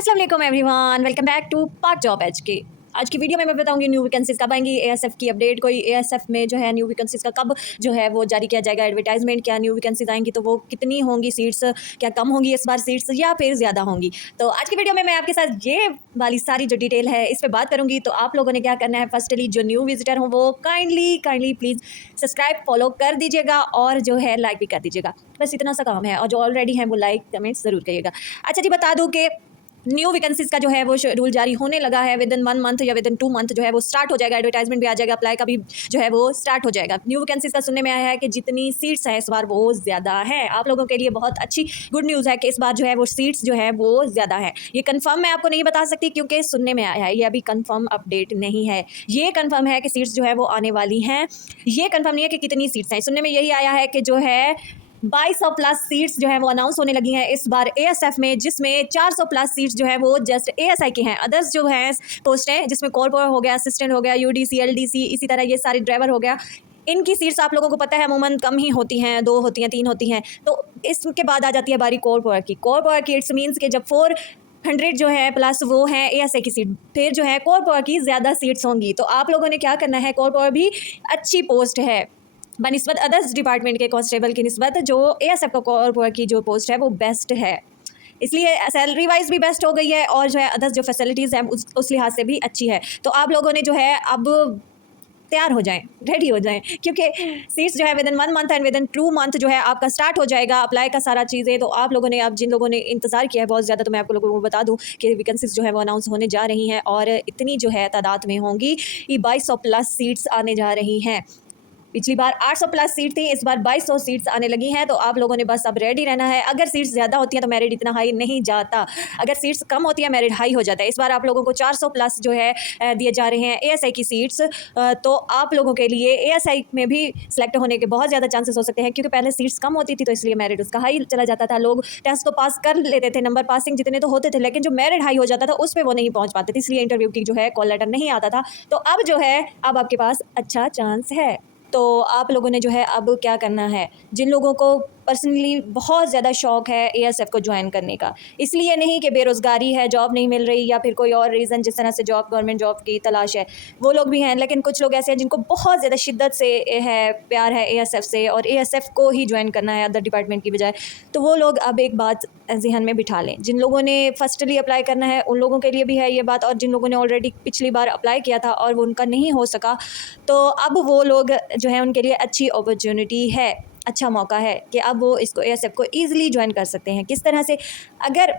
अस्सलाम वालेकुम everyone, welcome back to part job H K. आज की वीडियो में मैं बताऊंगी न्यू वैकेंसीज कब आएंगी, एएसएफ की अपडेट, कोई एएसएफ में जो है न्यू वैकेंसीज का कब जो है वो जारी किया जाएगा एडवर्टाइजमेंट, क्या न्यू वैकेंसीज आएंगी तो वो कितनी होंगी सीट्स, क्या कम होंगी इस बार सीट्स या फिर ज़्यादा होंगी। तो आज की वीडियो में मैं आपके साथ ये वाली सारी जो डिटेल है इस पर बात करूंगी। तो आप लोगों ने क्या करना है, फर्स्टली जो न्यू विजिटर हो वो काइंडली प्लीज़ सब्सक्राइब फॉलो कर दीजिएगा और जो है लाइक भी कर दीजिएगा। बस इतना सा काम है, और जो ऑलरेडी हैं वो लाइक कमेंट ज़रूर करिएगा। अच्छा जी, बता दूँ कि न्यू वैकेंसीज का जो है वो शेड्यूल जारी होने लगा है। विद इन 1 मंथ या विद इन 2 मंथ जो है वो स्टार्ट हो जाएगा, एडवर्टाइजमेंट भी आ जाएगा, अप्लाई का भी जो है वो स्टार्ट हो जाएगा। न्यू वैकेंसीज का सुनने में आया है कि जितनी सीट्स हैं इस बार वो ज़्यादा है। आप लोगों के लिए बहुत अच्छी गुड न्यूज़ है कि इस बार जो है वो सीट्स जो है वो ज़्यादा है। ये कन्फर्म मैं आपको नहीं बता सकती क्योंकि सुनने में आया है, ये अभी कन्फर्म अपडेट नहीं है। ये कन्फर्म है कि सीट्स जो है वो आने वाली हैं, ये कन्फर्म नहीं है कि कितनी सीट्स हैं। सुनने में यही आया है कि जो है 2200 प्लस सीट्स जो है वो अनाउंस होने लगी हैं इस बार एएसएफ में, जिसमें 400 प्लस सीट्स जो है वो जस्ट एएसआई की हैं। अदर्स जो हैं पोस्ट हैं जिसमें कॉर्पोर हो गया, असिस्टेंट हो गया, यूडीसी, एलडीसी, इसी तरह ये सारे ड्राइवर हो गया, इनकी सीट्स आप लोगों को पता है अमूमन कम ही होती हैं, 2 होती हैं, 3 होती हैं। तो इसके बाद आ जाती है बारी कॉर्पोर की। कॉर्पोर की इट्स मीन्स कि जब 400 जो है प्लस वो है एएसआई की सीट, फिर जो है कॉर्पोर की ज़्यादा सीट्स होंगी। तो आप लोगों ने क्या करना है, कॉर्पोर भी अच्छी पोस्ट है बनिस्बत अदर्स डिपार्टमेंट के कांस्टेबल की निस्बत, जो एएसएफ का कॉर्पोर की जो पोस्ट है वो बेस्ट है, इसलिए सैलरी वाइज भी बेस्ट हो गई है और जो है अदर्स जो फैसिलिटीज़ हैं उस लिहाज से भी अच्छी है। तो आप लोगों ने जो है अब तैयार हो जाएं, रेडी हो जाएं, क्योंकि सीट्स जो है with in 1 month and with in 2 month जो है आपका स्टार्ट हो जाएगा अप्लाई का सारा चीज़ें। तो आप लोगों ने, अब जिन लोगों ने इंतज़ार किया है बहुत ज़्यादा, तो मैं आप लोगों को बता दूं कि वैकेंसीज जो है वो अनाउंस होने जा रही हैं और इतनी जो है तादाद में होंगी, ये 2200 प्लस सीट्स आने जा रही हैं। पिछली बार 800 प्लस सीट थी, इस बार 2200 सीट्स आने लगी हैं। तो आप लोगों ने बस अब रेडी रहना है। अगर सीट्स ज़्यादा होती हैं तो मेरिट इतना हाई नहीं जाता, अगर सीट्स कम होती है मेरिट हाई हो जाता है। इस बार आप लोगों को 400 प्लस जो है दिए जा रहे हैं एएसआई की सीट्स। तो आप लोगों के लिए एएसआई में भी सिलेक्ट होने के बहुत ज़्यादा चांसेस हो सकते हैं, क्योंकि पहले सीट्स कम होती थी तो इसलिए मेरिट उसका हाई चला जाता था। लोग टेस्ट को पास कर लेते थे, नंबर पासिंग जितने तो होते थे, लेकिन जो मेरिट हाई हो जाता था उस पर वो नहीं पहुँच पाते थे, इसलिए इंटरव्यू की जो है कॉल लेटर नहीं आता था। तो अब जो है अब आपके पास अच्छा चांस है। तो आप लोगों ने जो है अब क्या करना है, जिन लोगों को पर्सनली बहुत ज़्यादा शौक है एएसएफ को ज्वाइन करने का, इसलिए नहीं कि बेरोज़गारी है, जॉब नहीं मिल रही या फिर कोई और रीज़न, जिस तरह से जॉब गवर्नमेंट जॉब की तलाश है, वो लोग भी हैं, लेकिन कुछ लोग ऐसे हैं जिनको बहुत ज़्यादा शिद्दत से है प्यार है एएसएफ से और एएसएफ को ही ज्वाइन करना है अदर डिपार्टमेंट की बजाय। तो वो लोग अब एक बात जहन में बिठा लें, जिन लोगों ने फर्स्टली अप्लाई करना है उन लोगों के लिए भी है ये बात, और जिन लोगों ने ऑलरेडी पिछली बार अप्लाई किया था और वो उनका नहीं हो सका, तो अब वो लोग जो है उनके लिए अच्छी अपॉर्चुनिटी है, अच्छा मौका है कि अब वो इसको एएसएफ को ईजिली ज्वाइन कर सकते हैं। किस तरह से, अगर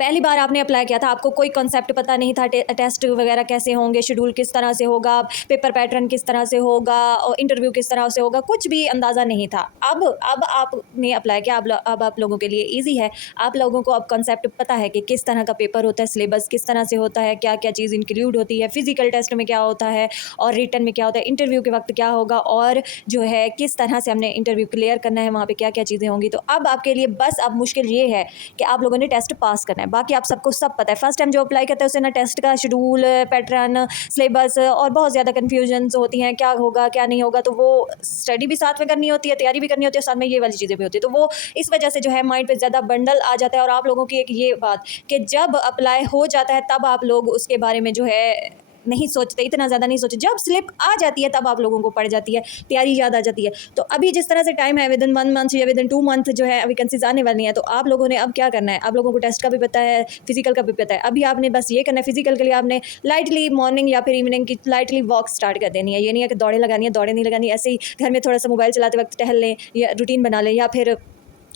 पहली बार आपने अप्लाई किया था, आपको कोई कॉन्सेप्ट पता नहीं था, टेस्ट वगैरह कैसे होंगे, शेड्यूल किस तरह से होगा, पेपर पैटर्न किस तरह से होगा और इंटरव्यू किस तरह से होगा, कुछ भी अंदाज़ा नहीं था। अब आपने अप्लाई किया, अब आप लोगों के लिए इजी है। आप लोगों को अब कॉन्सेप्ट पता है कि किस तरह का पेपर होता है, सिलेबस किस तरह से होता है, क्या क्या चीज़ इंक्लूड होती है, फिजिकल टेस्ट में क्या होता है और रिटन में क्या होता है, इंटरव्यू के वक्त क्या होगा, और जो है किस तरह से हमने इंटरव्यू क्लियर करना है, वहाँ पर क्या क्या चीज़ें होंगी। तो अब आपके लिए बस अब मुश्किल ये है कि आप लोगों ने टेस्ट पास करना है, बाकी आप सबको सब पता है। फर्स्ट टाइम जो अप्लाई करते हैं उसे ना टेस्ट का शेड्यूल, पैटर्न, सिलेबस और बहुत ज़्यादा कन्फ्यूजन्स होती हैं, क्या होगा क्या नहीं होगा। तो वो स्टडी भी साथ में करनी होती है, तैयारी भी करनी होती है, साथ में ये वाली चीज़ें भी होती है। तो वो इस वजह से जो है माइंड पे ज़्यादा बंडल आ जाता है। और आप लोगों की एक ये बात कि जब अप्लाई हो जाता है तब आप लोग उसके बारे में जो है नहीं सोचते, इतना ज़्यादा नहीं सोचते, जब स्लिप आ जाती है तब आप लोगों को पड़ जाती है, तैयारी याद आ जाती है। तो अभी जिस तरह से टाइम है, विद इन 1 मंथ या विद इन 2 मंथ जो है वैकेंसीज आने वाली हैं, तो आप लोगों ने अब क्या करना है, आप लोगों को टेस्ट का भी पता है, फिजिकल का भी पता है। अभी आपने बस ये करना है, फिजिकल के लिए आपने लाइटली मॉर्निंग या फिर इवनिंग की लाइटली वॉक स्टार्ट कर देनी है। ये नहीं है कि दौड़े लगानी है, दौड़े नहीं लगानी, ऐसे ही घर में थोड़ा सा मोबाइल चलाते वक्त टहल लें या रूटीन बना लें, या फिर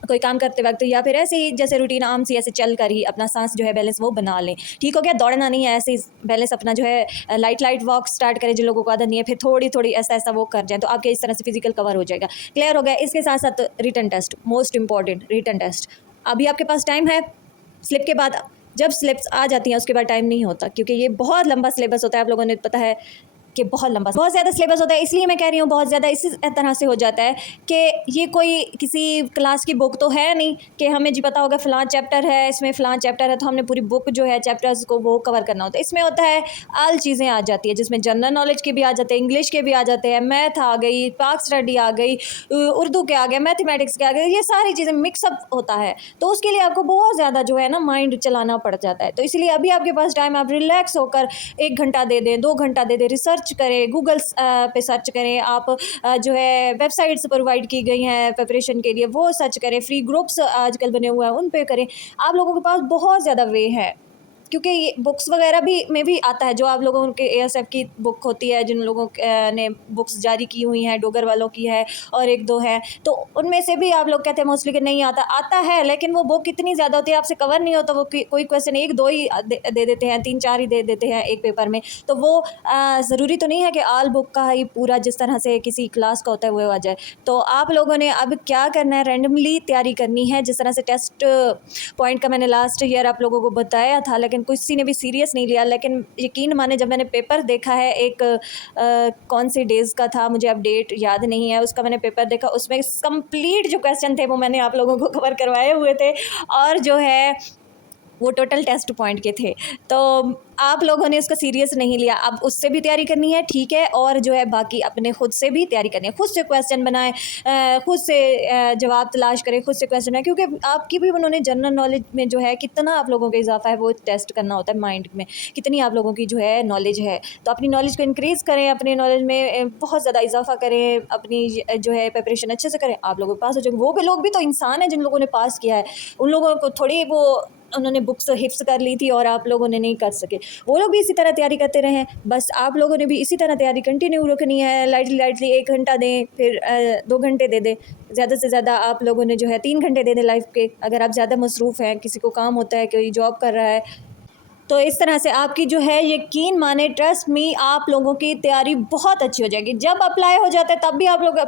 कोई काम करते वक्त, या फिर ऐसे ही जैसे रूटीन आम सी ऐसे चल कर ही अपना सांस जो है बैलेंस वो बना लें। ठीक हो गया, दौड़ना नहीं है, ऐसे ही बैलेंस अपना जो है लाइट वॉक स्टार्ट करें जिन लोगों को आदत नहीं है, फिर थोड़ी थोड़ी ऐसा वो कर जाए, तो आपके इस तरह से फिजिकल कवर हो जाएगा, क्लियर हो गया। इसके साथ साथ written test, most important written test. अभी आपके पास टाइम है, स्लिप के बाद, जब स्लिप्स आ जाती हैं उसके बाद टाइम नहीं होता, क्योंकि ये बहुत लंबा सिलेबस होता है, आप लोगों ने पता है कि बहुत लंबा, बहुत ज़्यादा सिलेबस होता है। इसलिए मैं कह रही हूँ बहुत ज़्यादा इसी तरह से हो जाता है कि ये कोई किसी क्लास की बुक तो है नहीं कि हमें जी पता होगा फ़लाँ चैप्टर है, इसमें फ़लाँ चैप्टर है तो हमने पूरी बुक जो है चैप्टर्स को वो कवर करना होता है। इसमें होता है आल चीज़ें आ जाती है, जिसमें जनरल नॉलेज के भी आ जाते हैं, इंग्लिश के भी आ जाते हैं, मैथ आ गई, पाक स्टडी आ गई, उर्दू के आ गए, मैथमेटिक्स के आ गए, ये सारी चीज़ें मिक्सअप होता है। तो उसके लिए आपको बहुत ज़्यादा जो है ना माइंड चलाना पड़ जाता है। तो इसलिए अभी आपके पास टाइम, आप रिलैक्स होकर 1 घंटा दे दें, 2 घंटा दे दें, रिसर्च करें, गूगल पे सर्च करें, आप जो है वेबसाइट्स प्रोवाइड की गई हैं प्रिपरेशन के लिए वो सर्च करें, फ्री ग्रुप्स आजकल बने हुए हैं उन पे करें। आप लोगों के पास बहुत ज़्यादा वे है, क्योंकि ये बुक्स वगैरह भी में भी आता है, जो आप लोगों के एएसएफ की बुक होती है, जिन लोगों ने बुक्स जारी की हुई हैं, डोगर वालों की है और 1-2 है, तो उनमें से भी आप लोग कहते हैं मोस्टली कि नहीं आता, आता है लेकिन वो बुक इतनी ज़्यादा होती है आपसे कवर नहीं होता। वो कोई क्वेश्चन 1-2 ही दे देते हैं, 3-4 ही दे देते हैं एक पेपर में। तो वो ज़रूरी तो नहीं है कि आल बुक का ही पूरा जिस तरह से किसी क्लास का होता है वो आ जाए। तो आप लोगों ने अब क्या करना है, रैंडमली तैयारी करनी है। जिस तरह से टेस्ट पॉइंट का मैंने लास्ट ईयर आप लोगों को बताया था, लेकिन किसी ने भी सीरियस नहीं लिया। लेकिन यकीन माने जब मैंने पेपर देखा है, एक कौन से डेज़ का था मुझे अब डेट याद नहीं है, उसका मैंने पेपर देखा, उसमें कंप्लीट जो क्वेश्चन थे वो मैंने आप लोगों को कवर करवाए हुए थे और जो है वो टोटल टेस्ट पॉइंट के थे। तो आप लोगों ने उसको सीरियस नहीं लिया। अब उससे भी तैयारी करनी है, ठीक है, और जो है बाकी अपने खुद से भी तैयारी करनी है। खुद से क्वेश्चन बनाएं, खुद से जवाब तलाश करें, खुद से क्वेश्चन बनाएं, क्योंकि आपकी भी उन्होंने जनरल नॉलेज में जो है कितना आप लोगों का इजाफा है वो टेस्ट करना होता है। माइंड में कितनी आप लोगों की जो है नॉलेज है, तो अपनी नॉलेज को इंक्रीज़ करें, अपनी नॉलेज में बहुत ज़्यादा इजाफा करें, अपनी जो है प्रिपरेशन अच्छे से करें, आप लोगों के पास हो जाएंगे। वो भी लोग भी तो इंसान हैं जिन लोगों ने पास किया है, उन लोगों को थोड़ी वो उन्होंने बुक्स हिफ्स कर ली थी और आप लोगों ने नहीं कर सके। वो लोग भी इसी तरह तैयारी करते रहें, बस आप लोगों ने भी इसी तरह तैयारी कंटिन्यू रखनी है। लाइटली 1 घंटा दें, फिर 2 घंटे दे दें, ज़्यादा से ज़्यादा आप लोगों ने जो है 3 घंटे दे दें लाइफ के। अगर आप ज़्यादा मसरूफ़ हैं, किसी को काम होता है, कोई जॉब कर रहा है, तो इस तरह से आपकी जो है यकीन माने, ट्रस्ट मी, आप लोगों की तैयारी बहुत अच्छी हो जाएगी। जब अप्लाई हो जाता है तब भी आप लोग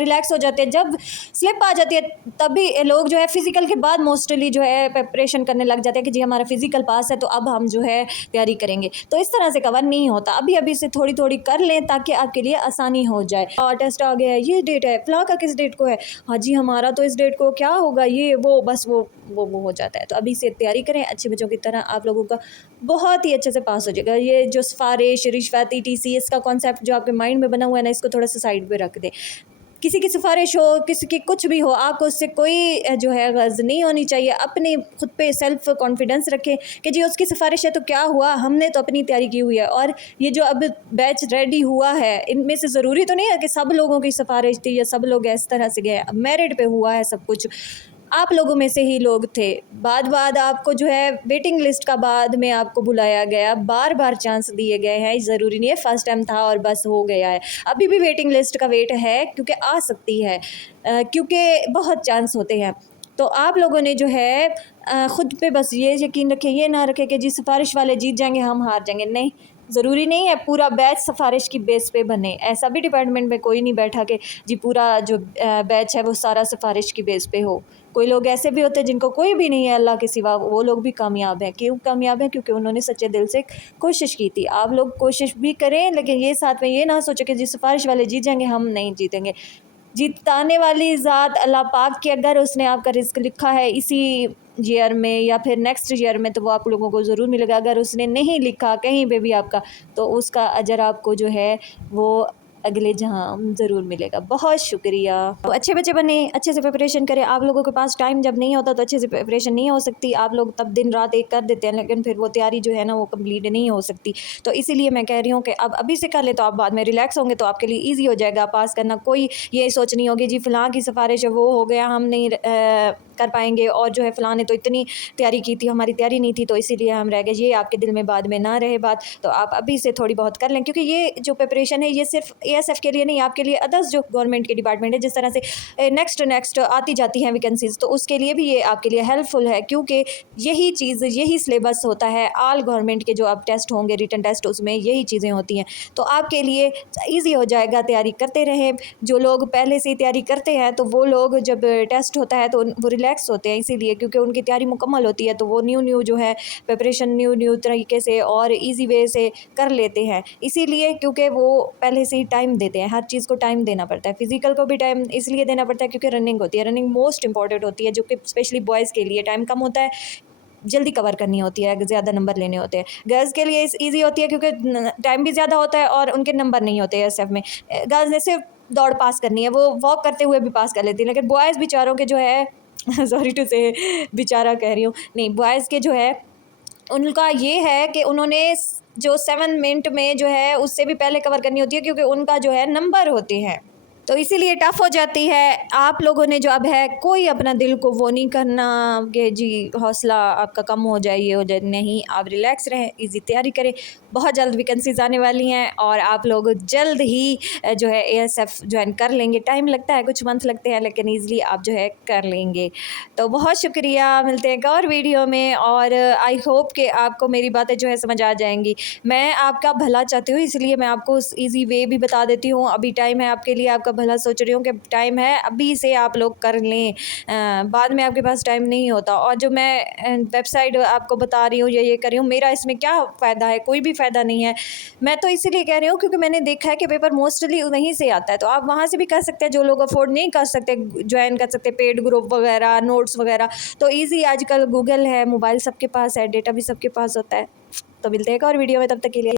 रिलैक्स हो जाते हैं, जब स्लिप आ जाती है तब भी लोग जो है फ़िज़िकल के बाद मोस्टली जो है प्रिपरेशन करने लग जाते हैं कि जी हमारा फ़िज़िकल पास है तो अब हम जो है तैयारी करेंगे। तो इस तरह से कवर नहीं होता। अभी अभी से थोड़ी थोड़ी कर लें ताकि आपके लिए आसानी हो जाए। और टेस्ट आ गया है, ये डेट है, फ़लाँ का किस डेट को है, हाँ जी हमारा तो इस डेट को क्या होगा, ये वो बस वो हो जाता है। तो अभी से तैयारी करें अच्छे बच्चों की तरह, आप लोगों का बहुत ही अच्छे से पास हो जाएगा। ये जो सिफारिश, रिश्वत, टीसीएस का कॉन्सेप्ट जो आपके माइंड में बना हुआ है ना, इसको थोड़ा सा साइड पे रख दें। किसी की सिफारिश हो, किसी की कुछ भी हो, आपको उससे कोई जो है गर्ज नहीं होनी चाहिए। अपने खुद पे सेल्फ कॉन्फिडेंस रखें कि जी उसकी सिफारिश है तो क्या हुआ, हमने तो अपनी तैयारी की हुई है। और ये जो अब बैच रेडी हुआ है, इनमें से ज़रूरी तो नहीं है कि सब लोगों की सिफारिश थी या सब लोग इस तरह से गए। मेरिट पे हुआ है सब कुछ, आप लोगों में से ही लोग थे। बाद आपको जो है वेटिंग लिस्ट का बाद में आपको बुलाया गया, बार बार चांस दिए गए हैं। ज़रूरी नहीं है फर्स्ट टाइम था और बस हो गया है, अभी भी वेटिंग लिस्ट का वेट है, क्योंकि आ सकती है, क्योंकि बहुत चांस होते हैं। तो आप लोगों ने जो है ख़ुद पे बस ये यकीन रखें, ये ना रखें कि जी सिफारिश वाले जीत जाएंगे हम हार जाएंगे। नहीं, ज़रूरी नहीं है पूरा बैच सिफारिश की बेस पे बने। ऐसा भी डिपार्टमेंट में कोई नहीं बैठा कि जी पूरा जो बैच है वो सारा सिफारिश की बेस पे हो। कोई लोग ऐसे भी होते हैं जिनको कोई भी नहीं है अल्लाह के सिवा, वो लोग भी कामयाब हैं। क्यों कामयाब हैं? क्योंकि उन्होंने सच्चे दिल से कोशिश की थी। आप लोग कोशिश भी करें, लेकिन ये साथ में ये ना सोचें कि जी सिफारिश वाले जीत जाएंगे, हम नहीं जीतेंगे। जिताने वाली ज़ात अल्लाह पाक की, अगर उसने आपका रिज़्क लिखा है इसी ईयर में या फिर नेक्स्ट ईयर में, तो वो आप लोगों को ज़रूर मिलेगा। अगर उसने नहीं लिखा कहीं पे भी आपका, तो उसका अजर आपको जो है वो अगले जहाँ ज़रूर मिलेगा। बहुत शुक्रिया। तो अच्छे बच्चे बने, अच्छे से प्रिपरेशन करें। आप लोगों के पास टाइम जब नहीं होता तो अच्छे से प्रिपरेशन नहीं हो सकती। आप लोग तब दिन रात एक कर देते हैं, लेकिन फिर वो तैयारी जो है ना वो कंप्लीट नहीं हो सकती। तो इसीलिए मैं कह रही हूँ कि अब अभी से कर ले तो आप बाद में रिलैक्स होंगे, तो आपके लिए ईजी हो जाएगा पास करना। कोई ये सोच नहीं होगी जी फ़लाँ की सिफारिश है वो हो गया, हम नहीं कर पाएंगे, और जो है फ़लाँ ने तो इतनी तैयारी की थी, हमारी तैयारी नहीं थी तो इसीलिए हम रह गए। ये आपके दिल में बाद में ना रहे बात। तो आप अभी से थोड़ी बहुत कर लें, क्योंकि ये जो प्रिपरेशन है ये सिर्फ एएसएफ के लिए नहीं, आपके लिए अदर्स जो गवर्नमेंट के डिपार्टमेंट है, जिस तरह से नेक्स्ट आती जाती हैं वैकेंसीज़, तो उसके लिए भी ये आपके लिए हेल्पफुल है। क्योंकि यही चीज़, यही सिलेबस होता है ऑल गवर्नमेंट के जो अब टेस्ट होंगे, रिटन टेस्ट, उसमें यही चीज़ें होती हैं। तो आपके लिए ईजी हो जाएगा, तैयारी करते रहें। जो लोग पहले से ही तैयारी करते हैं तो वो लोग जब टेस्ट होता है तो वो रिलैक्स होते हैं, इसीलिए क्योंकि उनकी तैयारी मुकम्मल होती है, तो वो न्यू जो है प्रिपरेशन न्यू तरीके से और ईजी वे से कर लेते हैं, इसीलिए क्योंकि वो पहले से ही टाइम देते हैं। हर चीज़ को टाइम देना पड़ता है, फिजिकल को भी टाइम इसलिए देना पड़ता है क्योंकि रनिंग होती है, रनिंग मोस्ट इंपॉर्टेंट होती है, जो कि स्पेशली बॉयज़ के लिए टाइम कम होता है, जल्दी कवर करनी होती है, ज़्यादा नंबर लेने होते हैं। गर्ल्स के लिए ईजी होती है क्योंकि टाइम भी ज़्यादा होता है और उनके नंबर नहीं होते एएसएफ में। गर्ल्स ने सिर्फ दौड़ पास करनी है, वो वॉक करते हुए भी पास कर लेती है, लेकिन बॉयज़ बेचारों के जो है सॉरी टू से बेचारा कह रही हूँ, नहीं, बॉयज़ के जो है उनका ये है कि उन्होंने जो 7 मिनट में जो है उससे भी पहले कवर करनी होती है, क्योंकि उनका जो है नंबर होते हैं, तो इसीलिए टफ़ हो जाती है। आप लोगों ने जो अब है, कोई अपना दिल को वो नहीं करना कि जी हौसला आपका कम हो जाए, ये हो जाए, नहीं, आप रिलैक्स रहें, इजी तैयारी करें। बहुत जल्द वैकेंसीज़ आने वाली हैं और आप लोग जल्द ही जो है एएसएफ ज्वाइन कर लेंगे। टाइम लगता है, कुछ मंथ लगते हैं, लेकिन ईज़िली आप जो है कर लेंगे। तो बहुत शुक्रिया, मिलते हैं एक और वीडियो में, और आई होप कि आपको मेरी बातें जो है समझ आ जाएंगी। मैं आपका भला चाहती हूँ, इसलिए मैं आपको उस ईज़ी वे भी बता देती हूँ। अभी टाइम है आपके लिए, आपका भला सोच रही हूँ कि टाइम है, अभी से आप लोग कर लें, बाद में आपके पास टाइम नहीं होता। और जो मैं वेबसाइट आपको बता रही हूँ, ये कर रही हूँ, मेरा इसमें क्या फ़ायदा है? कोई भी फ़ायदा नहीं है। मैं तो इसीलिए कह रही हूँ क्योंकि मैंने देखा है कि पेपर मोस्टली वहीं से आता है, तो आप वहाँ से भी कर सकते हैं। जो लोग अफोर्ड नहीं कर सकते, ज्वाइन कर सकते पेड ग्रुप वगैरह, नोट्स वगैरह, तो ईज़ी, आजकल गूगल है, मोबाइल सबके पास है, डेटा भी सबके पास होता है। तो मिलते हैं एक और वीडियो में, तब तक के लिए।